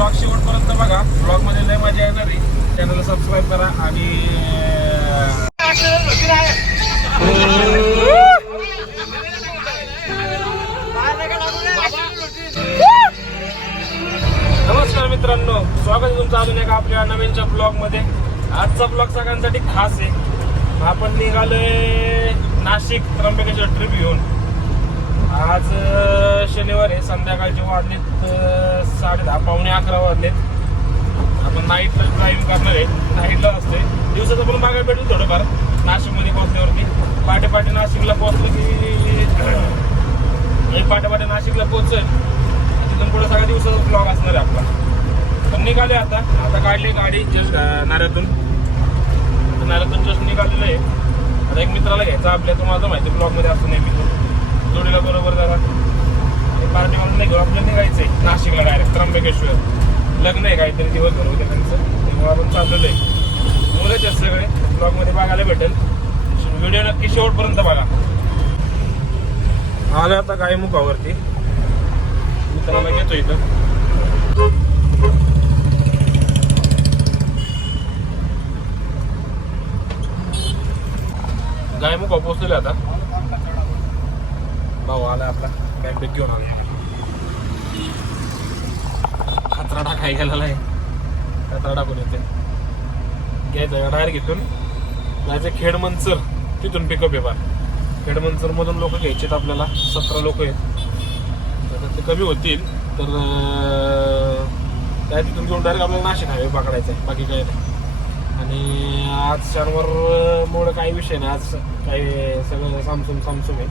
Blog शेवटपर्यंत बघा. ब्लॉगमध्ये लय मजा येणार आहे. चॅनलला सबस्क्राईब करा आणि नमस्कार मित्रांनो. स्वागत आहे तुमचं अजून एका आपल्या नवीनच्या ब्लॉगमध्ये. आजचा ब्लॉग सगळ्यांसाठी खास आहे. आपण निघालोय नाशिक त्र्यंबकेश्वर ट्रिप घेऊन. आज शनिवार आहे. संध्याकाळचे वाजलेत साडे दहा पावणे अकरा वाजलेत. आपण नाईटला ड्राईव्ह करणार आहे. नाईटला असते दिवसाचं पण बघायला भेटेल थोडंफार. नाशिकमध्ये पोहोचल्यावरती. पाटे पाटे नाशिकला पोहोचलं की पाटे पाटे नाशिकला पोहोचल. तिथून पुढे सगळ्या दिवसाचा ब्लॉग असणार आहे आपला. पण निघाले आता. आता काढली गाडी जस्ट नाऱ्यातून नाऱ्यातून जस्ट निघालेलं आहे. आता एक मित्राला घ्यायचा आपल्या तुम्हाला माझं माहिती ब्लॉगमध्ये असतो नेहमी तो. जोडीला बरोबर जरा पार्टी म्हणून नाही घेऊ आपल्याला निघायचं आहे नाशिकला डायरेक्ट त्र्यंबकेश्वर. लग्न आहे काहीतरी दिवसभर होते त्यांचं. त्यामुळे आपण चाललेलं आहे. बोलायचे आहेत सगळे. ब्लॉगमध्ये बघायला भेटेल. व्हिडिओ नक्की शेवटपर्यंत बघा. आलं आता काय मुखावरती? मित्राला घेतो इथं. गायमुख मुखा आता. भाऊ आला आपला. बॅग बॅग घेऊन आला. खतरा टाकाय गेलेला आहे. खतरा टाकून येते घ्यायचं डायरेक्ट इथून जायचं खेड मंचर तिथून पिकअप आहे बा. खेड मंचर मधून लोक घ्यायचे आपल्याला. सतरा लोक आहेत. तर ते कमी होतील तर काय त्या तिथून घेऊन डायरेक्ट आपल्याला नाशिक हायवे पकडायचा आहे. बाकी काय नाही. आणि आज शनिवार मुळे काही विषय नाही. आज काही सगळं सामसूम सामसूम आहे.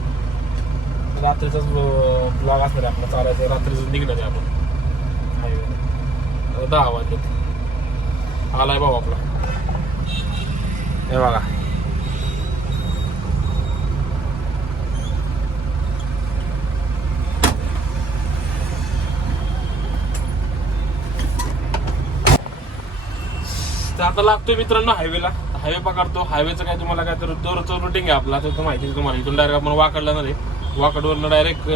रात्रीचाच ब्लॉग असणार आहे आपला चालायचं रात्रीचं निघणार आहे आपण. हायवे. दहा वाजले आलाय भाऊ आपला. हे बघा. आता लागतोय मित्रांनो हायवेला. हायवे पकडतो. हायवेचं काय तुम्हाला काय तर दररोजचं रुटीन आहे आपला. तर माहिती आहे तुम्हाला. इथून डायरेक्ट आपण वाकडला नाही वाकडवरनं डायरेक्ट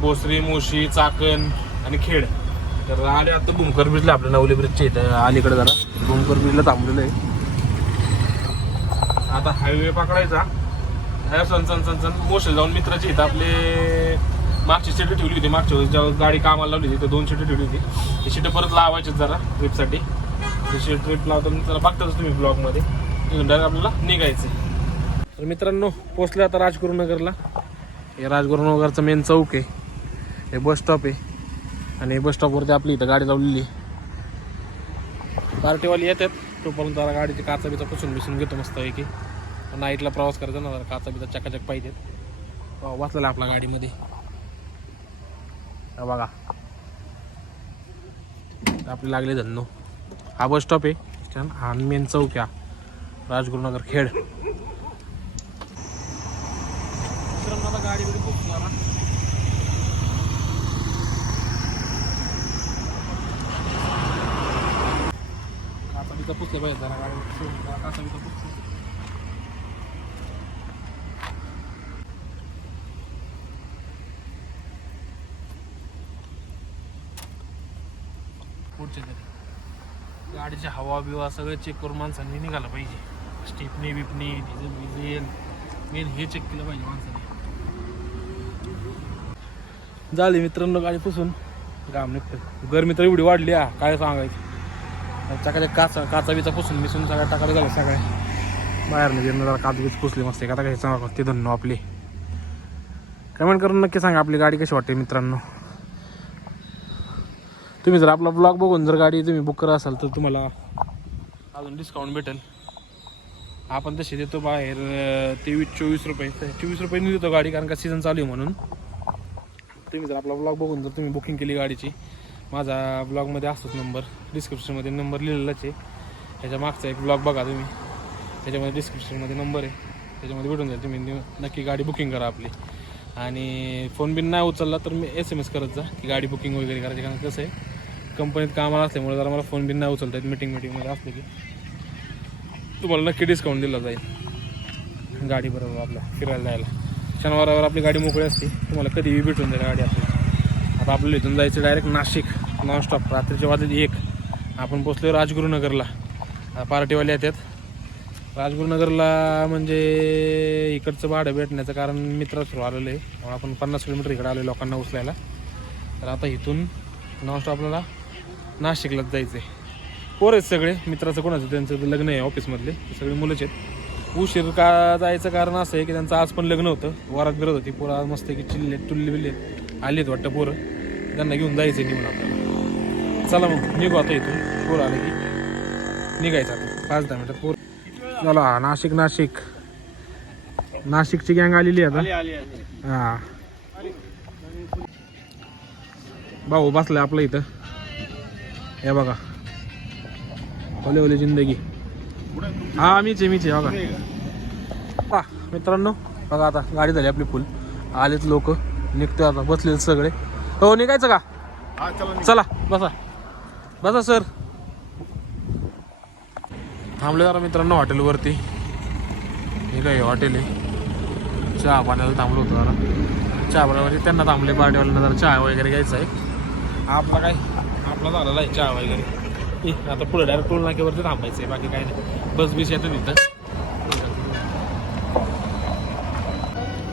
बोसरी मोशी चाकण आणि खेड. तर आले आता भूमकर ब्रिजला आपल्या नवली ब्रिजच्या इथं अलीकडे जरा. भूमकर ब्रिजला थांबलेलं आहे. आता हायवे पकडायचा. ह्या सण सण सण सण मोशी जाऊन मित्राची इथं आपले मागची सीट ठेवली होती. मागच्या जेव्हा गाडी कामाला लावली होती तर दोन सीटं ठेवली होती. ती सीटं परत लावायची जरा ट्रिपसाठी तशी ट्रिप लावतो जरा बघताच तुम्ही ब्लॉगमध्ये डायरेक्ट आपल्याला निघायचं तर मित्रांनो पोचले आता राजगुरुनगरला. हे राजगुरुनगरचं मेन चौक आहे. हे बस स्टॉप आहे. आणि हे बस स्टॉपवरती आपली इथं गाडी लावलेली पार्टीवाली येतात. तोपर्यंत जरा गाडीची काचा बिचा पुसून बिसून घेतो मस्त पैकी नाईटला प्रवास करायचा ना जरा काचा बिचा चकाचक पाहिजेत. वाचलेला आपला गाडीमध्ये. बघा. आपले लागले धन्नो. हा बस स्टॉप आहे. छान हा मेन चौक आहे राजगुरुनगर खेड मित्रांनो आता गाडीमध्ये खूप जरा काचा पुसले पाहिजे जरा गाडी काचा पुसले पुढचे तरी. गाडीची हवा बिवा सगळं चेक करून माणसांनी निघालं पाहिजे. स्टेपनी बिपनी डिझेल विझेल मेन हे चेक केलं पाहिजे माणसाने. झाली मित्रांनो गाडी पुसून. घाम निघतं गरमी तर एवढी वाढली हा काय सांगायचं? चकाच्या काचा काचा बिचा पुसून मिसून सगळ्या टाकायला झालं सगळ्या बाहेर नाही जरा काच बीच पुसली मस्त. का काही सांगा ते धन्नो आपली. कमेंट करून नक्की सांगा आपली गाडी कशी वाटते मित्रांनो. तुम्ही जर आपला ब्लॉग बघून जर गाडी तुम्ही बुक करा असाल तर तुम्हाला अजून डिस्काउंट भेटेल. आपण तशी देतो बाहेर तेवीस चोवीस रुपये. तर चोवीस रुपयांनी देतो गाडी कारण का सीझन चालू आहे म्हणून. तुम्ही जर आपला ब्लॉग बघून जर तुम्ही बुकिंग केली गाडीची माझा ब्लॉगमध्ये असतोच नंबर डिस्क्रिप्शनमध्ये नंबर लिहिलेलाच आहे. त्याच्या मागचा एक ब्लॉग बघा तुम्ही. त्याच्यामध्ये डिस्क्रिप्शनमध्ये नंबर आहे. त्याच्यामध्ये भेटून जाईल. तुम्ही नक्की गाडी बुकिंग करा आपली. आणि फोन बिन नाही उचलला तर मी एस एम एस करत जा की गाडी बुकिंग वगैरे करायची. कारण कसं आहे कंपनीत कामाला असल्यामुळे जरा मला फोन बिन नाही उचलता येत. मीटिंग मिटिंगमध्ये असले की तुम्हाला नक्की डिस्काउंट दिला जाईल. गाडी बरोबर आपल्या फिरायला जायला. शनिवारावर आपली गाडी मोकळी असते. तुम्हाला कधीही भेटून जाईल गाडी आपली. आता आपल्याला इथून जायचं डायरेक्ट नाशिक नॉनस्टॉप रात्रीचे वाजले एक. आपण पोचलो राजगुरुनगरला. पार्टीवाले येतात. राजगुरुनगरला म्हणजे इकडचं भाडं भेटण्याचं कारण मित्र आलेलं आहे. म्हणून आपण पन्नास किलोमीटर इकडे आलो लोकांना उचलायला. तर आता इथून नॉनस्टॉप आपल्याला नाशिकलाच जायचं आहे पोर आहेत सगळे. मित्राचं कोणाचं त्यांचं लग्न आहे ऑफिसमधले सगळे मुलंच आहेत. उशीर का जायचं कारण असं आहे की त्यांचं आज पण लग्न होतं. वरात बिरत होती. पोरं आज मस्त की चिल्ले टुल्ले बिल्ले आले आहेत वाटतं पोरं. त्यांना घेऊन जायचं निघून आपल्याला. चला मग निघू आता इथून. पोरं आले की. निघायचं आता. पाच दहा मिनिटात पोर. चला नाशिक नाशिक. नाशिकची गँग आलेली आता. हा. भाऊ बसलाय आपलं इथं. हे बघा. ओले ओले जिंदगी. हा मीच आहे मीच आहे बघा हा मित्रांनो बघा आता गाडी झाली आपली फुल आलेत लोक निघतोय आता बसले सगळे. हो निघायचं का? चला बसा. बसा सर. थांबले जरा मित्रांनो हॉटेलवरती. हे काय हॉटेल आहे? चहा पाण्याला थांबलो होतो जरा. चहा पाण्यामध्ये त्यांना थांबले पार्टीवाल्यांना जरा चहा वगैरे घ्यायचा आहे. आपला काय? आपला झालेला आहे चहा वगैरे. आता पुढे डायरेक्ट टोल नाक्यावरती थांबायचं आहे बाकी काय नाही. बस बीस येतं तिथं.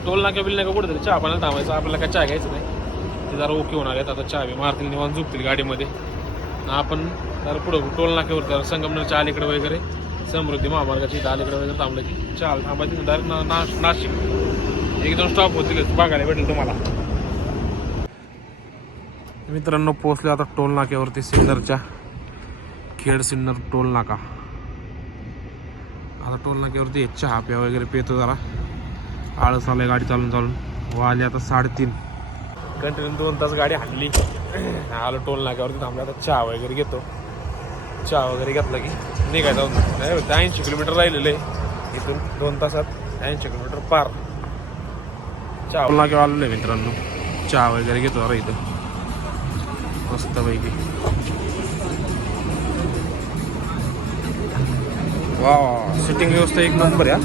टोल नाक्या बिल नाका कुठं तरी चहा पाण्याला थांबायचं. आपल्याला काय चहा घ्यायचं नाही. ते जरा ओके होणार आहेत. आता चहा बी मारतील निवांत झुकतील गाडीमध्ये. आपण जरा पुढं टोल नाक्यावर तर संगमनेरच्या अलीकडे वगैरे समृद्धी महामार्गाची इथं अलीकडे वगैरे थांबलं की चहा थांबायची डायरेक्ट ना ना नाशिक. एक दोन स्टॉप होतीलच. बघायला भेटेल तुम्हाला. मित्रांनो पोहोचले आता टोल नाक्यावरती सिन्नरच्या. खेड सिन्नर टोल नाका. आता टोल नाक्यावरती चहा प्या वगैरे पितो जरा. आळस आलं गाडी चालून चालून. वाजले आता साडेतीन. कंटिन्यू दोन तास गाडी हाणली. आलो टोल नाक्यावरती थांबला. आता चहा वगैरे घेतो. चहा वगैरे घेतला की निघायचा नाही ऐंशी किलोमीटर राहिलेलं आहे. इथून दोन तासात ऐंशी किलोमीटर पार. चहा टोल नाक्यावर आलेलो आहे मित्रांनो. चहा वगैरे घेतो जरा इथं. मस्तपैकी. वा सिटिंग व्यवस्था एक नंबर या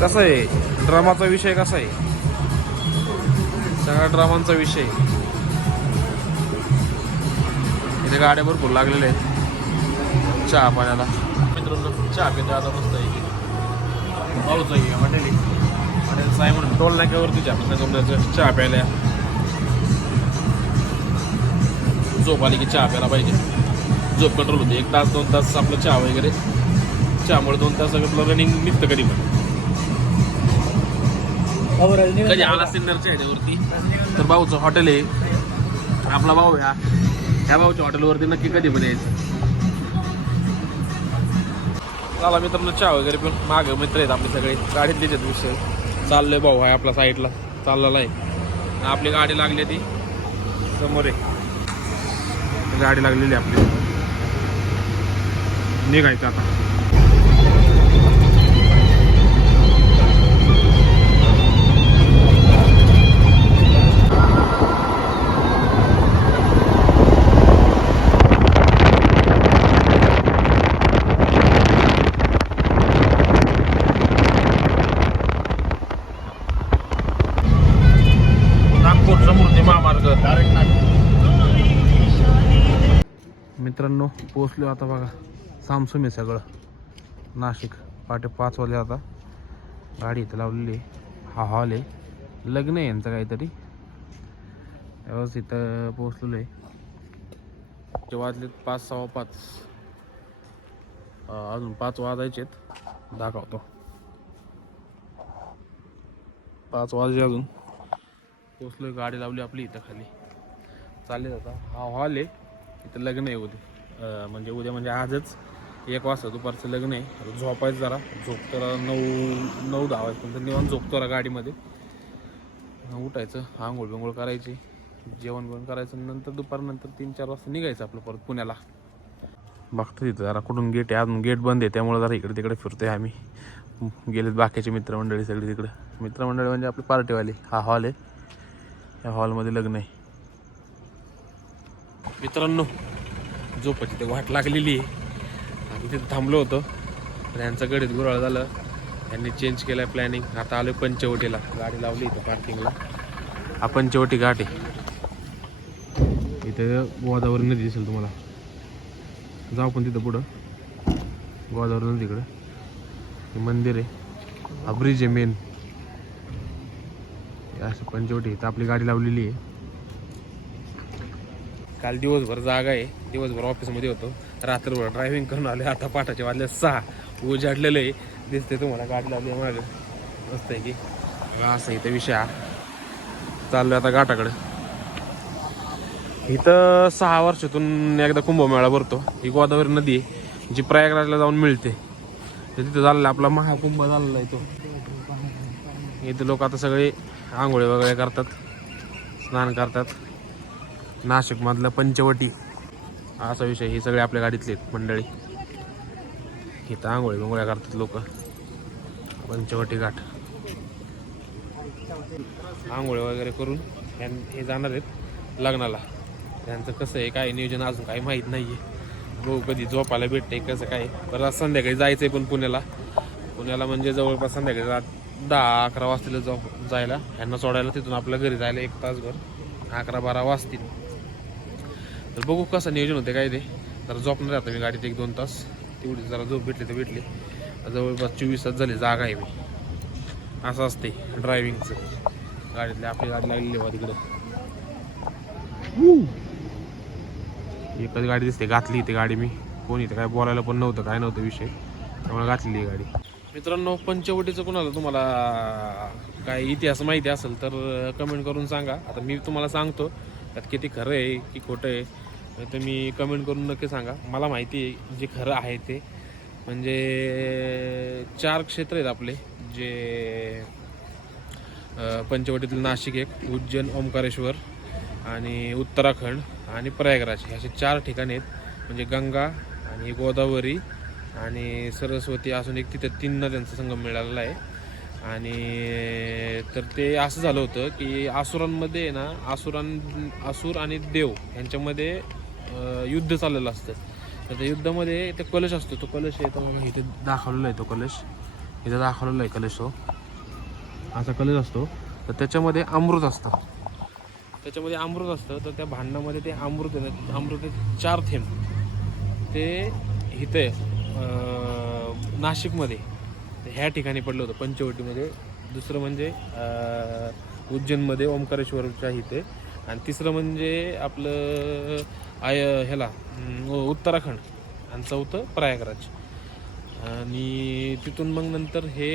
कसं आहे? ड्रामाचा विषय कसा आहे? सगळ्या ड्रामांचा विषय. इथे गाड्या भरपूर लागलेल्या आहेत. चहा पाण्याला. मित्रांनो चहा पितो आता मस्त आहे. की पाऊस आहे हॉटेल आहे. आहे म्हणून टोल नाक्यावरती चहा चहा प्यायला झोप आली की चहा प्यायला पाहिजे. झोप कंट्रोल होते. एक तास दोन तास आपलं चहा वगैरे. चहामुळे दोन तास आपलं रनिंग निघतं कधी पण. कधी आला. सिन्नरच्या ह्याच्यावरती तर भाऊचं हॉटेल आहे. आपला भाऊ ह्या ह्या भाऊच्या हॉटेलवरती नक्की कधी पण यायचं. चला मित्रांनो चहा वगैरे पण माग मित्र आहेत आपले सगळे. गाडीत देतात विषय. चाललोय भाऊ आहे आपला साईडला चाललेला आहे. आपली गाडी लागली ती. समोर आहे. गाडी लागलेली आपली. निघायचं आता. मित्रांनो पोचलो आता बघा. सामसूम आहे सगळं. नाशिक पहाटे पाच वाजले आता. गाडी इथं लावलेली आहे. हा हॉल आहे. लग्न आहे यांचं काहीतरी. त्यावेळेस इथं पोहोचलेलो आहे. ते वाजलेत पाच सहा पाच. अजून पाच वाजायचेत दाखवतो. पाच वाजले अजून. पोचलोय गाडी लावली आपली इथं खाली. चालले जाता हा हॉल आहे. इथं लग्न आहे उद्या. म्हणजे उद्या म्हणजे आजच. एक वाजता दुपारचं लग्न आहे. झोपायचं जरा. झोपतो नऊ नऊ दहा वाजेपर्यंत निवांत झोपतो जरा गाडीमध्ये. उठायचं आंघोळ बिंघोळ करायची जेवण बिवण करायचं नंतर दुपारनंतर तीन चार वाजता निघायचं आपलं परत पुण्याला. बघतो तिथं जरा कुठून गेट आहे. अजून गेट बंद आहे त्यामुळे जरा इकडे तिकडे फिरतोय आम्ही. गेलेत बाकीचे मित्रमंडळी सगळी तिकडे. मित्रमंडळी म्हणजे आपली पार्टीवाली. हा हॉल आहे. या हॉलमध्ये लग्न आहे. मित्रांनो झोपाची ते वाट लागलेली आहे. इथे तिथे थांबलो होतो. तर यांचं गडीत गुराळ झालं. यांनी चेंज केलं आहे प्लॅनिंग आता आलो पंचवटीला. गाडी लावली इथं पार्किंगला हा पंचवटी घाट आहे. इथं गोदावरी नदी दिसेल तुम्हाला. जाऊ पण तिथं पुढं. गोदावरी नदीकडं हे मंदिर आहे. हा ब्रिज आहे मेन असं पंचवटी इथं आपली गाडी लावलेली आहे. काल दिवसभर जागा आहे. दिवसभर ऑफिसमध्ये होतो. रात्रभर ड्रायव्हिंग करून आले आता पाठाचे वाजले सहा. उजाडलेलं आहे. दिसते तुम्हाला. गाडी लावली आहे मस्त आहे की. असं इथं विषय हा. चाललोय आता घाटाकडे. इथं सहा वर्षातून एकदा कुंभमेळा भरतो. ही गोदावरी नदी आहे जी प्रयागराजला जाऊन मिळते. तर तिथं झालेला आपला महाकुंभ झालेला आहे तो. इथे लोक आता सगळे आंघोळी वगैरे करतात स्नान करतात. नाशिकमधलं पंचवटी. असा विषय हे सगळे आपल्या गाडीतले आहेत मंडळी. इथं आंघोळी बिंगोळ्या करतात लोक. पंचवटी घाट. आंघोळी वगैरे करून हे जाणार आहेत लग्नाला. त्यांचं कसं आहे काय नियोजन अजून काही माहीत नाही आहे बघू कधी झोपायला भेटते कसं काय. बरं आज संध्याकाळी जायचं आहे पण पुण्याला. पुण्याला म्हणजे जवळपास संध्याकाळी रात दहा अकरा वाजतील जाऊ जायला. ह्यांना सोडायला तिथून आपल्या घरी जायला एक तासभर. अकरा बारा वाजतील. तर बघू कसं नियोजन होते काय ते. जरा झोपणार आता मी गाडीत एक दोन तास. तेवढी जरा झोप भेटली तर भेटली. जवळपास चोवीस तास झाले जागा आहे मी. असं असते ड्रायव्हिंगचं गाडीतले आपली गाडी लागलेली बा तिकडं. एकच गाडी दिसते घातली इथे गाडी मी. कोणी इथे काय बोलायला पण नव्हतं काय नव्हतं विषय. त्यामुळे घातलेली आहे गाडी. मित्रांनो पंचवटीचं कोणाला तुम्हाला काय इतिहास माहिती असेल तर कमेंट करून सांगा. आता मी तुम्हाला सांगतो त्यात किती खरं आहे की खोटं आहे तर तुम्ही कमेंट करून नक्की सांगा. मला माहिती आहे जे खरं आहे ते. म्हणजे चार क्षेत्र आहेत आपले जे पंचवटीतलं पंचवटीतील नाशिक एक उज्जैन ओंकारेश्वर आणि उत्तराखंड आणि प्रयागराज. हे असे चार ठिकाणे आहेत. म्हणजे गंगा आणि गोदावरी आणि सरस्वती असून एक तिथे तीन नद्यांचा संगम मिळालेला आहे. आणि तर ते असं झालं होतं की आसुरांमध्ये आहे ना आसुरां आसूर आणि देव यांच्यामध्ये युद्ध चाललेलं असतं. तर त्या युद्धामध्ये ते कलश असतो तो कलश आहे तो मला इथे दाखवलेला आहे तो कलश. इथे दाखवलेला आहे कलश तो. असा कलश असतो. तर त्याच्यामध्ये अमृत असतं. त्याच्यामध्ये अमृत असतं तर त्या भांडणामध्ये ते अमृत आहे ना अमृताचे चार थेंब. ते इथे नाशिकमध्ये तर ह्या ठिकाणी पडलं होतं पंचवटीमध्ये. दुसरं म्हणजे उज्जैनमध्ये ओंकारेश्वरच्या इथे. आणि तिसरं म्हणजे आपलं आय ह्याला उत्तराखंड आणि चौथं प्रयागराज. आणि तिथून मग नंतर हे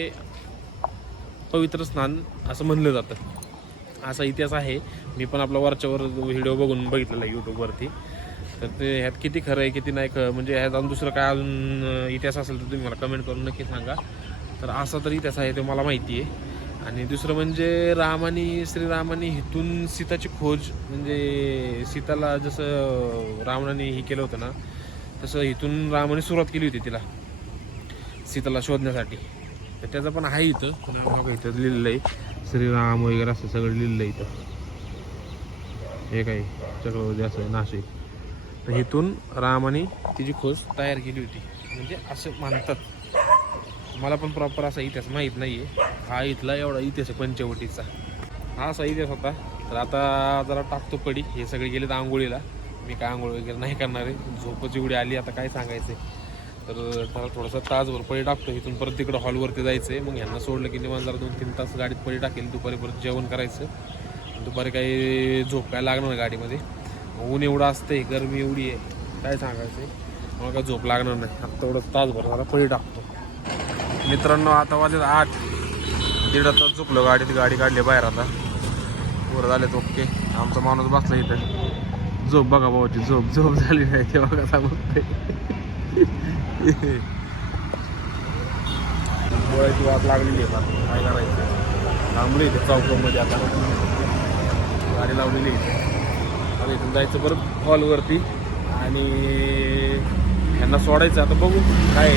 पवित्र स्नान असं म्हणलं जातं. असा इतिहास आहे. मी पण आपला वरच्यावर व्हिडिओ बघून बघितलेला आहे यूट्यूबवरती तर ते ह्यात किती खरं आहे किती नाही खरं म्हणजे ह्यात अजून दुसरं काय अजून इतिहास असेल तर तुम्ही मला कमेंट करून नक्की सांगा. तर असा तर इतिहास आहे ते मला माहिती आहे आणि दुसरं म्हणजे रामाने श्रीरामाने इथून सीताची खोज म्हणजे सीताला जसं रावणाने हे केलं होतं ना तसं इथून रामाने सुरुवात केली होती तिला सीताला शोधण्यासाठी. तर त्याचं पण आहे इथं. बघा इथं लिहिलेलं आहे. श्रीराम वगैरे असं सगळं लिहिलेलं आहे इथं. हे काय चक्रवर्ती असं नाशिक. तर इथून रामाने तिची खोज तयार केली होती. म्हणजे असं मानतात. मला पण प्रॉपर असा इतिहास माहीत नाही आहे हा इथला एवढा इतिहास आहे पंचवटीचा. हा असा इतिहास होता. तर आता जरा टाकतो पडी. हे सगळे गेले तर आंघोळीला. मी काय आंघोळ वगैरे नाही करणार आहे. झोपच एवढी आली आता काय सांगायचं तर त्याला थोडासा तासभर पळी टाकतो. इथून परत तिकडं हॉलवरती जायचं आहे मग ह्यांना सोडलं की निवांत जरा दोन तीन तास गाडीत पळी टाकेल. दुपारी परत जेवण करायचं. दुपारी काही झोप काय लागणार गाडीमध्ये. ऊन एवढं असते गरमी एवढी आहे. काय सांगायचं मला काय झोप लागणार नाही. आता तेवढं तासभर जरा पळी टाकतो. मित्रांनो आता वाजत आठ. दीड तास झोपलो गाडीत गाडी काढली बाहेर आता. पोरं झालेत ओके. आमचा माणूस बसला इथं. झोप बघा भाऊची झोप झोप झाली नाही ते बघा सांगते डोळ्याची वाट लागलेली आहे आता. काय करायचं. थांबली इथे चौकामध्ये आता. गाडी लावलेली आहे आता इथून जायचं बरं हॉलवरती आणि यांना सोडायचं आता बघू काय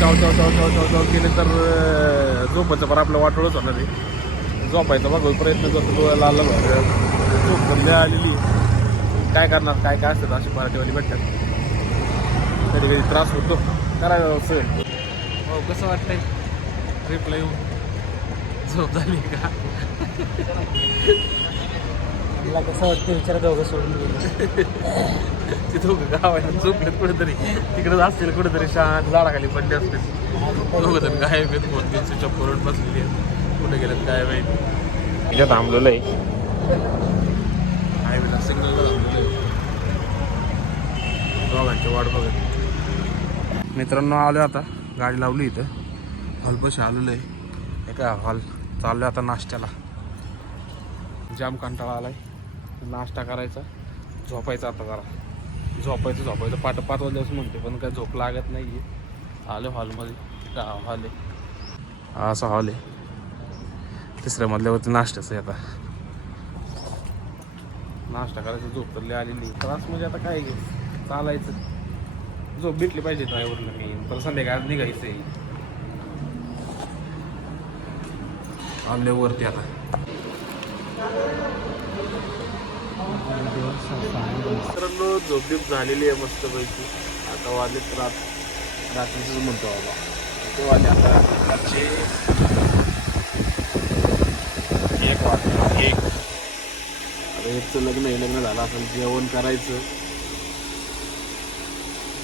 चाव चाव चाव चाव चाव चाव केले तर झोपायचं पण आपलं वाटोळच होणार आहे. झोपायचा बघ प्रयत्न करतो डोळ्याला लाल झोप लय आलेली. काय करणार काय काय असतात अशी पार्टीवाली भेटतात. कधी कधी त्रास होतो. करायला असं हो कसं वाटतंय? ट्रिपला येऊन झोप झाली का? मला कसं वाटतं विचार दोघं सोडून गेले. ते दोघं गावाला झोपलेत कुठेतरी. तिकडे असतील कुठेतरी शांत झाडाखाली पडले असतील. दोघं जण गायब आहेत फोन घेऊन स्विच ऑफ करून बसलेली आहेत कुठे गेलेत काय माहिती. इथे थांबलेलं आहे. हायवेला सिग्नलला थांबलेलं आहे. दोघांची वाट बघत मित्रांनो आलो आता. गाडी लावली इथं. हॉलपाशी आलेलो आहे. एका हॉल चाललो आता नाश्त्याला. जाम कंटाळा आलाय. नाश्ता करायचा. झोपायचं आता जरा. झोपायचं झोपायचं. पाठ पाच वाजल्यापासून म्हणते पण काय झोप लागत नाही आहे आलं हॉलमध्ये का हॉल आहे. हा असा हॉल आहे. तिसऱ्या मधल्यावरती नाश्त्याचं आहे आता. नाश्ता करायचं झोप तर आलेली. त्रास म्हणजे आता काय घे चालायचं. झोप भेटली पाहिजे ड्रायव्हरला मी तर संध्याकाळ निघायचं आहे आले वरती आता. मित्रांनो झोपडीप झालेली आहे मस्तपैकी. आता वाजलेत रात रात्रीच म्हणतो बाबा. ते वाजले आता रात्रीचे एक वाजता एक. आता एकचं लग्न हे लग्न झालं असेल जेवण करायचं.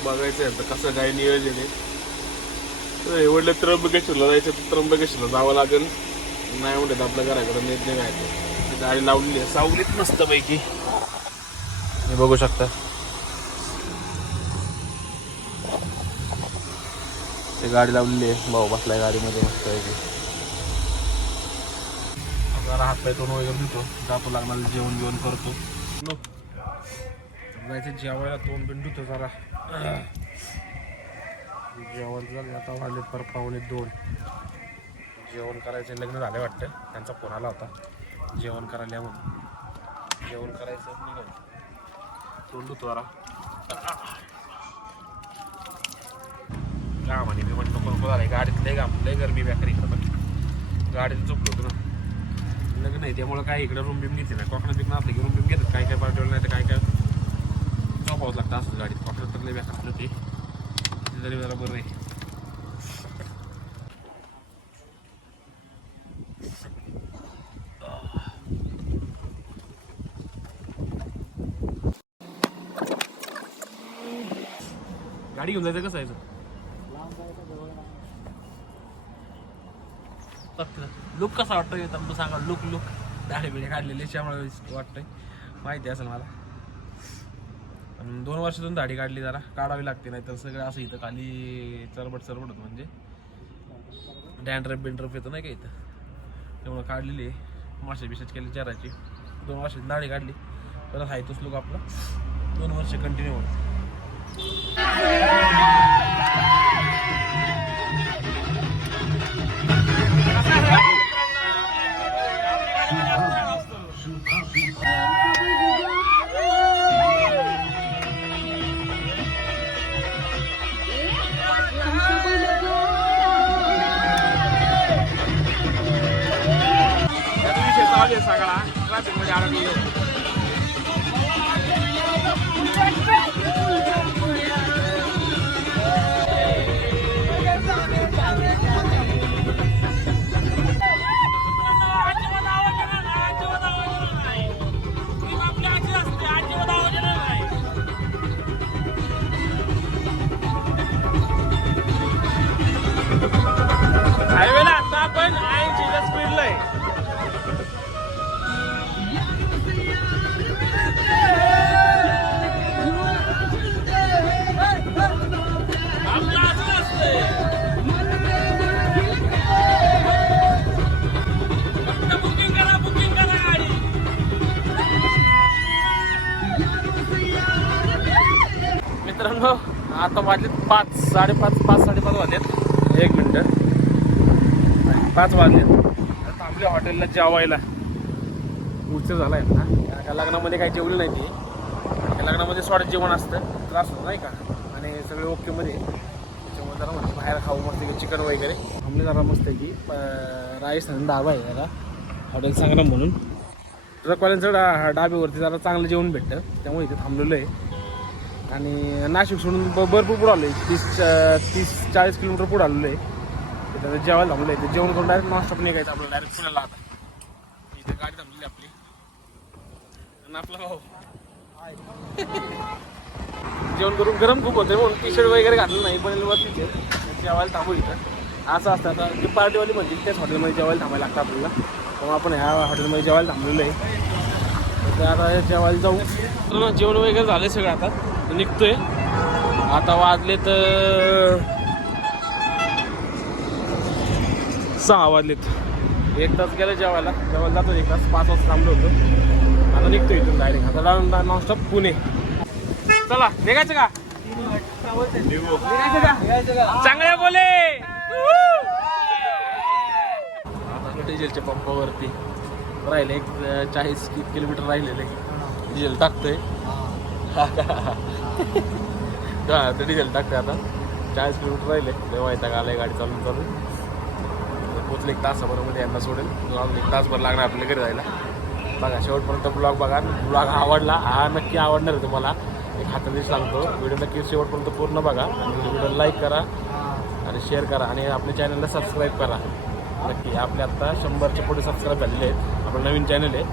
बघायचं आहे तर कसं काय नियोजन आहे. एवढलं त्र्यंबकेश्वरला जायचं तर त्र्यंबकेश्वरला जावं लागेल. नाही म्हणत आपल्या घराकडे नेत नाही काय गाडी लावलेली आहे. सावलीत मस्तपैकी. हे बघू शकता. ते गाडी लावलेली आहे. भाऊ बसलाय गाडीमध्ये मस्त आहे की जरा हात पाय तोंड वगैरे धुतो जातो लागणार जेवण जेवण करतो. जायचं जेवायला तोंड बिंड धुतो जरा. जेवण झालं आता वाजले पर पावणे दोन. जेवण करायचं लग्न झालं वाटतं. त्यांचा फोन आला होता. जेवण करायला म्हणून जेवण करायचं निघायचं. तोंड धुतो जरा. म्हणे मी म्हणतो कोण झालंय गाडीत लय गाम लय गरमी बेकार इकडं पण गाडीत झोपलो होतो ना. लग्न आहे त्यामुळं काय इकडं रूम बिम घेते ना कोकणात बिकणं असलं की रूम बिम घेतात. काय काय पार्टीवर नाही तर काय काय? झोपावंच लागतं असं गाडीत. कोकणात तर लय बेकार ते ते तरी जरा बरं आहे. गाडी घेऊन जायचं कसं आहे लुक कसा वाटतोय? तुम्ही सांगा लुक लुक दाढी बिडी काढलेली त्यामुळे वाटतंय. माहिती असेल मला. पण दोन वर्षातून दाढी काढली जरा. काढावी लागते नाही तर सगळं असं इथं खाली चरबट चरबट होतं म्हणजे. डॅन्ड्रफ बिंड्रफ येतं नाही का इथं? त्यामुळे काढलेली आहे. मासे बिशाच केली चराची दोन वर्षाची दाढी काढली. परत आहे तोच लुक आपला. दोन वर्ष कंटिन्यू होतं याचा विषय चालू आहे सगळा ट्रॅफिकमध्ये अडकलेलो पाच साडेपाच पाच साडेपाच वाजलेत. एक मिनटं. पाच वाजलेत. आता थांबले हॉटेलला जेवायला. उशीर झाला आहे ना लग्नामध्ये काही जेवलं नाही ते. त्या लग्नामध्ये सॉड जेवण असतं. त्रास होतो नाही का? आणि सगळे ओकेमध्ये त्याच्यामुळे जरा म्हणजे बाहेर खाऊ मस्त चिकन वगैरे. थांबले जरा मस्त आहे की राजस्थान डाबा आहे जरा. हॉटेल सांगणार म्हणून. ट्रकवाल्यांचं डा डाबेवरती जरा चांगलं जेवण भेटतं. त्यामुळे इथे थांबलेलं आहे. आणि नाशिक सोडून ब भरपूर पुढं आलो आहे तीस तीस चाळीस किलोमीटर पुढं आलेलो आहे. तर जेवायला थांबलो आहे ते जेवण करून डायरेक्ट नॉनस्टॉप निघायचं आपलं डायरेक्ट पुण्याला आता. इथे गाडी थांबलेली आपली. आणि आपला भाऊ. जेवण करून गरम खूप होतं म्हणून टी शर्ट वगैरे घातलं नाही पण तिथे जेवायला थांबू इथं. असं असतं आता. जे पार्टीवाली म्हणजे त्याच हॉटेलमध्ये जेवायला थांबायला लागतं आपल्याला. त्यामुळे आपण ह्या हॉटेलमध्ये जेवायला थांबलेलो आहे. तर आता जेवायला जाऊ. जेवण वगैरे झालं सगळं आता. निघतोय. आता वाजले तर सहा वाजलेत. एक तास गेलं जेवायला. जेवायला जातो एक तास. पाच वाजता थांबलो होतो. आता निघतो इथून डायरेक्ट आता जाऊन नॉनस्टॉप पुणे. चला निघायचं का? निघायचं का? चांगल्या बोले! आता डिझेलच्या पंपावरती राहिले एक चाळीस किलोमीटर राहिलेले. डिझेल टाकतोय. का ते डिझेल टाकते आता. चाळीस किलोमीटर राहिले. तेव्हा येता आलाय गाडी चालून चालून. पोचले एक तासाभरामध्ये यांना सोडेल. अजून एक तासभर लागणार आपल्या घरी जायला. बघा शेवटपर्यंत ब्लॉग बघा. ब्लॉग आवडला. हा नक्की आवडणार आहे तुम्हाला. एक हाताने सांगतो. व्हिडिओ नक्की शेवटपर्यंत पूर्ण बघा. आणि व्हिडिओ लाईक करा आणि शेअर करा. आणि आपल्या चॅनलला सबस्क्राईब करा. नक्की. आपले आत्ता शंभरच्या पुढे सबस्क्राईब झालेले आहेत. आपलं नवीन चॅनल आहे.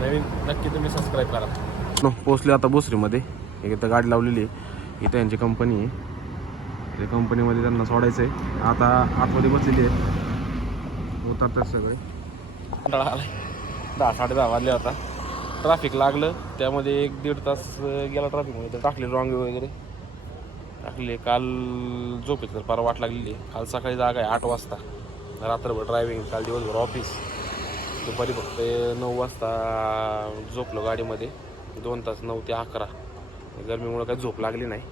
नवीन नक्की तुम्ही सबस्क्राईब करा. पोचले आता बोसरीमध्ये इथं गाडी लावलेली आहे. इथं यांची कंपनी आहे. त्या कंपनीमध्ये त्यांना सोडायचं आहे आता आतमध्ये बसलेली आहे. उतरतात सगळे. कंटाळा आला दहा साडे दहा वाजले आता. ट्रॅफिक लागलं. त्यामध्ये एक दीड तास गेला ट्रॅफिकमध्ये तर टाकले रॉंग वगैरे. टाकले. काल झोपेत तर फार वाट लागलेली आहे. काल सकाळी जागा आहे आठ वाजता. रात्रभर ड्रायव्हिंग काल दिवसभर ऑफिस दुपारी फक्त नऊ वाजता झोपलो गाडीमध्ये. दोन तास नऊ ते अकरा. गरमीमुळं काही झोप लागली नाही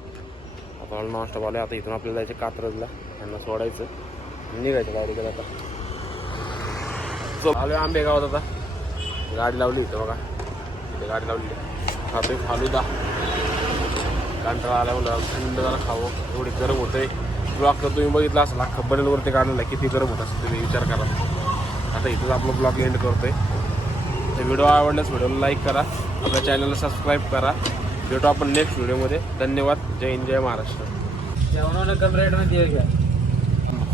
आता मला नॉनस्टॉप आलं आता इथून आपल्याला जायचं कात्रजला. त्यांना सोडायचं. निघायचं गाडीकडे आता. झोप. आलो आंबेगावात आता. गाडी लावली इथं बघा. इथे गाडी लावली. खातोय फालुदा. कंटाळा आला मला थंड जरा खावं. एवढी गरम होतंय. ब्लॉग तर तुम्ही बघितला असेल अख्खा बनेलवरती काढलेला किती गरम होत असेल तुम्ही विचार करा. आता इथंच आपला ब्लॉग एंड करतोय. तर व्हिडिओ आवडल्यास व्हिडिओला लाईक करा. आपल्या चॅनलला सबस्क्राईब करा. भेटू आपण नेक्स्ट व्हिडिओमध्ये धन्यवाद. जय हिंद जय महाराष्ट्र. जेवणाला कम रेटमध्ये घ्या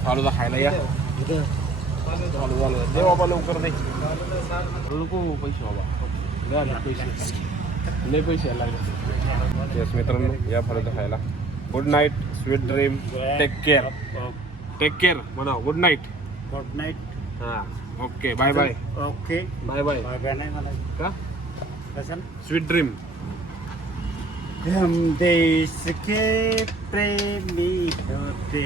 फालुदा खायला या दे बाबा लवकर दे. नको पैसे बाबा. द्या पैसे. लय पैसे लागले. येस मित्रांनो या फालुदा खायला. Good night sweet dream take care take care म्हणा. गुड नाईट गुड नाईट हां. Okay bye bye okay bye bye बघा नाही मला का स्वीट ड्रीम हम देश के प्रेमी होते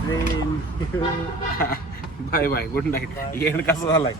प्रेम हो। Bye bye good night. येण कसं झालाय?